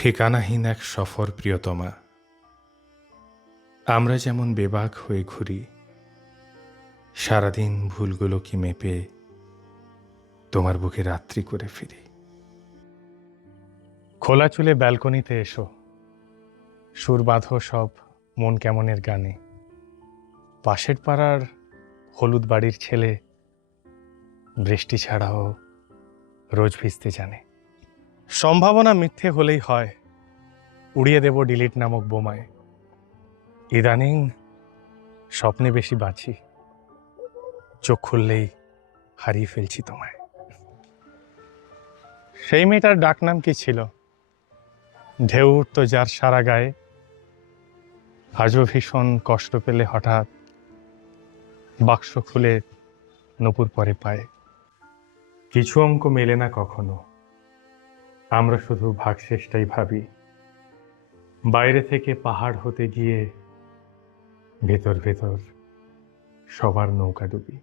ঠিকানাহীন এক সফর, প্রিয়তমা। আমরা যেমন বেবাক হয়ে ঘুরি, সারাদিন ভুলগুলো কি মেপে তোমার বুকে রাত্রি করে ফিরি। খোলা চুলে ব্যালকনিতে এসো। সুর বাঁধো সব মন কেমনের গানে। পাশের পাড়ার হলুদ বাড়ির ছেলে বৃষ্টি ছাড়াও রোজ ভিজতে জানে। সম্ভাবনা মিথ্যে হলেই হয়। উড়িয়ে দেব ডিলিট নামক বোমায়। ইদানিং স্বপ্নে বেশি বাঁচি। চোখ খুললেই হারিয়ে ফেলছি তোমায়। সেই মেয়েটার ডাকনাম কি ছিল? ঢেউ উঠতো যার সারা গায়ে। আজও ভীষণ কষ্ট পেলে হঠাৎ বাক্স খুলে নপুর পরে পায়। কিছু অঙ্ক মেলে না কখনো। আমরা শুধু ভাগশেষটাই ভাবি। বাইরে থেকে পাহাড় হতে গিয়ে ভেতর ভেতর সবার নৌকা ডুবি।